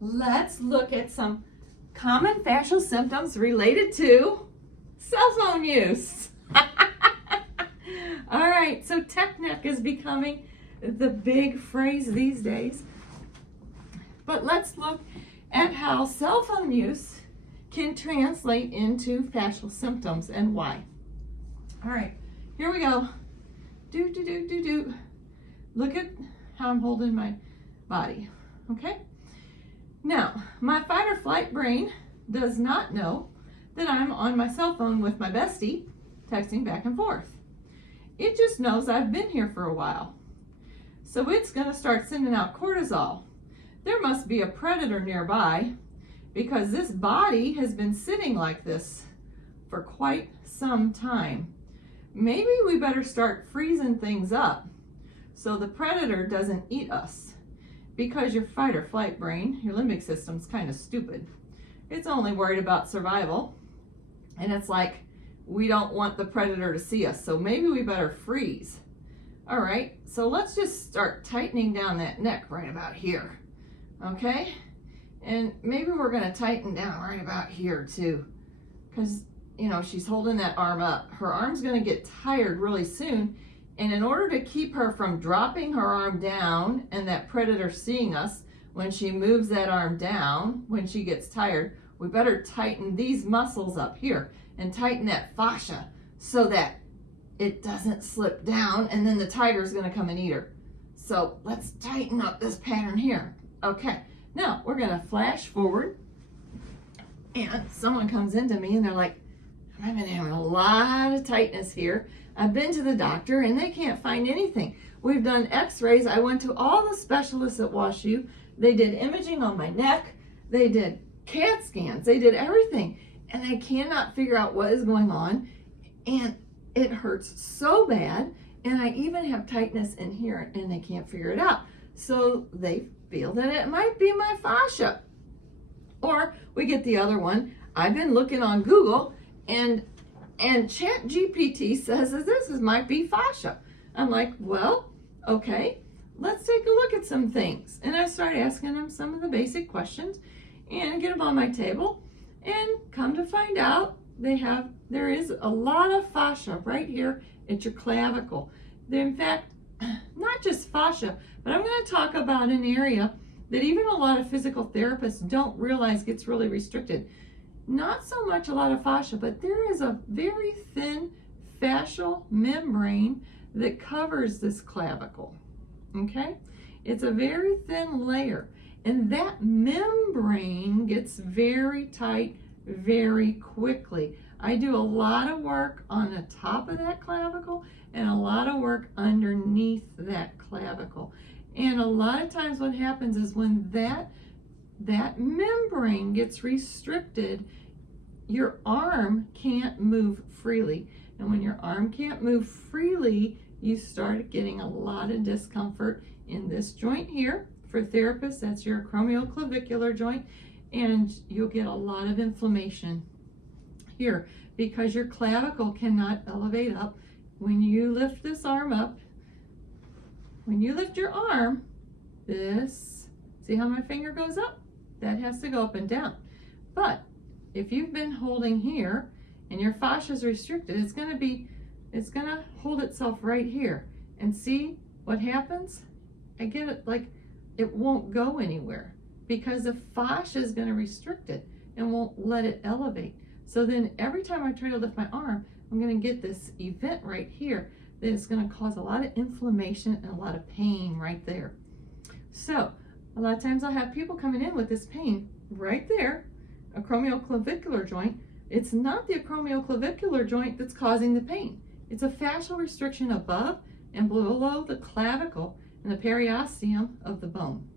let's look at some common fascial symptoms related to cell phone use. All right, so tech neck is becoming the big phrase these days. But let's look at how cell phone use can translate into fascial symptoms and why. All right, here we go. Look at how I'm holding my body, okay? Now, my fight or flight brain does not know that I'm on my cell phone with my bestie, texting back and forth. It just knows I've been here for a while. So it's gonna start sending out cortisol. There must be a predator nearby because this body has been sitting like this for quite some time. Maybe we better start freezing things up so the predator doesn't eat us, because your fight or flight brain, your limbic system's kind of stupid. It's only worried about survival, and it's like, we don't want the predator to see us, so maybe we better freeze. All right, so let's just start tightening down that neck right about here, okay? And maybe we're gonna tighten down right about here too, because you know, she's holding that arm up. Her arm's gonna get tired really soon, and in order to keep her from dropping her arm down and that predator seeing us when she moves that arm down, when she gets tired, we better tighten these muscles up here and tighten that fascia so that it doesn't slip down and then the tiger's gonna come and eat her. So let's tighten up this pattern here. Okay, now we're gonna flash forward, and someone comes into me and they're like, I've been having a lot of tightness here. I've been to the doctor and they can't find anything. We've done x-rays. I went to all the specialists at WashU. They did imaging on my neck. They did CAT scans. They did everything. And they cannot figure out what is going on. And it hurts so bad. And I even have tightness in here and they can't figure it out. So they feel that it might be my fascia. Or we get the other one. I've been looking on Google and ChatGPT says that this might be fascia. I'm like, well, okay, let's take a look at some things. And I start asking them some of the basic questions and get them on my table, and come to find out there is a lot of fascia right here at your clavicle. In fact, not just fascia, but I'm going to talk about an area that even a lot of physical therapists don't realize gets really restricted. Not so much a lot of fascia, but there is a very thin fascial membrane that covers this clavicle, okay? It's a very thin layer, and that membrane gets very tight very quickly. I do a lot of work on the top of that clavicle and a lot of work underneath that clavicle. And a lot of times what happens is when that membrane gets restricted, your arm can't move freely. And when your arm can't move freely, you start getting a lot of discomfort in this joint here. For therapists, that's your acromioclavicular joint, and you'll get a lot of inflammation here because your clavicle cannot elevate up. When you lift this arm up, when you lift your arm, see how my finger goes up? That has to go up and down. But if you've been holding here and your fascia is restricted, it's gonna hold itself right here. And see what happens? I get it, like it won't go anywhere because the fascia is gonna restrict it and won't let it elevate. So then every time I try to lift my arm, I'm gonna get this event right here that is gonna cause a lot of inflammation and a lot of pain right there. So a lot of times I'll have people coming in with this pain right there, acromioclavicular joint. It's not the acromioclavicular joint that's causing the pain. It's a fascial restriction above and below the clavicle and the periosteum of the bone.